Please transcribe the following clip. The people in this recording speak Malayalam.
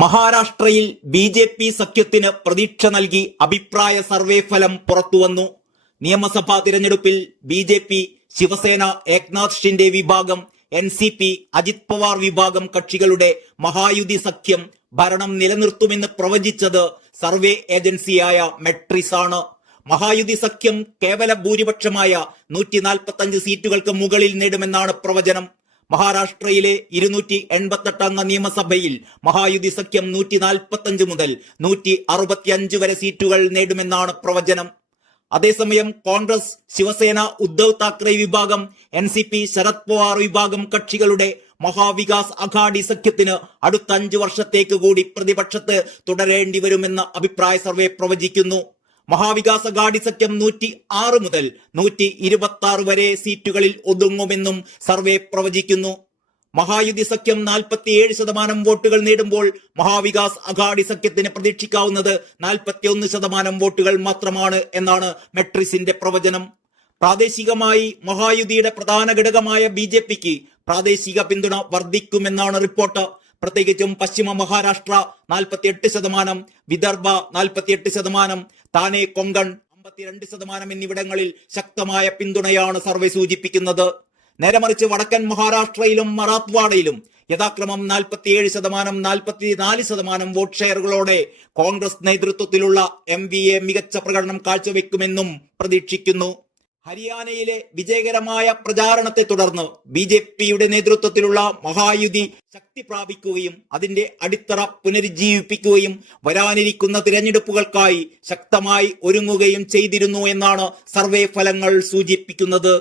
മഹാരാഷ്ട്രയിൽ ബി.ജെ.പി. സഖ്യത്തിന് പ്രതീക്ഷ നൽകി അഭിപ്രായ സർവേ ഫലം പുറത്തുവന്നു. നിയമസഭാ തിരഞ്ഞെടുപ്പിൽ ബി.ജെ.പി. ശിവസേന ഏക്നാഥ് ഷിൻഡെ വിഭാഗം, എൻ.സി.പി. അജിത് പവാർ വിഭാഗം കക്ഷികളുടെ മഹായുതി സഖ്യം ഭരണം നിലനിർത്തുമെന്ന് പ്രവചിച്ചത് സർവേ ഏജൻസിയായ മെട്രിസ് ആണ്. മഹായുതി സഖ്യം കേവല ഭൂരിപക്ഷമായ 145 സീറ്റുകൾക്ക് മുകളിൽ നേടുമെന്നാണ് പ്രവചനം. മഹാരാഷ്ട്രയിലെ 288 അംഗ നിയമസഭയിൽ മഹായുതി സഖ്യം 145 മുതൽ 165 വരെ സീറ്റുകൾ നേടുമെന്നാണ് പ്രവചനം. അതേസമയം കോൺഗ്രസ്, ശിവസേന, ഉദ്ധവ് താക്കറെ വിഭാഗം, എൻ.സി.പി. ശരത് പവാർ വിഭാഗം കക്ഷികളുടെ മഹാവികാസ് അഘാഡി സഖ്യത്തിന് അടുത്ത 5 വർഷത്തേക്ക് കൂടി പ്രതിപക്ഷത്ത് തുടരേണ്ടി വരുമെന്ന് അഭിപ്രായ സർവേ പ്രവചിക്കുന്നു. മഹാവികാസ് അഘാഡി സഖ്യം 106 മുതൽ 126 വരെ സീറ്റുകളിൽ ഒതുങ്ങുമെന്നും സർവേ പ്രവചിക്കുന്നു. മഹായുതി സഖ്യം 47% വോട്ടുകൾ നേടുമ്പോൾ മഹാവികാസ് അഘാഡി സഖ്യത്തിന് പ്രതീക്ഷിക്കാവുന്നത് 41% വോട്ടുകൾ മാത്രമാണ് എന്നാണ് മെട്രിസിന്റെ പ്രവചനം. പ്രാദേശികമായി മഹായുതിയുടെ പ്രധാന ഘടകമായ ബി.ജെ.പിക്ക് പ്രാദേശിക പിന്തുണ വർദ്ധിക്കുമെന്നാണ് റിപ്പോർട്ട്. പ്രത്യേകിച്ചും പശ്ചിമ മഹാരാഷ്ട്ര 48%, വിദർഭ 48%, താനെ കൊങ്കൺ 52% എന്നിവിടങ്ങളിൽ ശക്തമായ പിന്തുണയാണ് സർവേ സൂചിപ്പിക്കുന്നത്. നേരെ മറിച്ച് വടക്കൻ മഹാരാഷ്ട്രയിലും മറാത്ത്വാഡയിലും യഥാക്രമം 47%, 44% വോട്ട് ഷെയറുകളോടെ കോൺഗ്രസ് നേതൃത്വത്തിലുള്ള എം.വി.എ മികച്ച പ്രകടനം കാഴ്ചവെക്കുമെന്നും പ്രതീക്ഷിക്കുന്നു. ഹരിയാനയിലെ വിജയകരമായ പ്രചാരണത്തെ തുടർന്ന് ബി.ജെ.പിയുടെ നേതൃത്വത്തിലുള്ള മഹായുതി ശക്തി പ്രാപിക്കുകയും അതിന്റെ അടിത്തറ പുനരുജ്ജീവിപ്പിക്കുകയും വരാനിരിക്കുന്ന തിരഞ്ഞെടുപ്പുകൾക്കായി ശക്തമായി ഒരുങ്ങുകയും ചെയ്തിരുന്നു എന്നാണ് സർവേ ഫലങ്ങൾ സൂചിപ്പിക്കുന്നത്.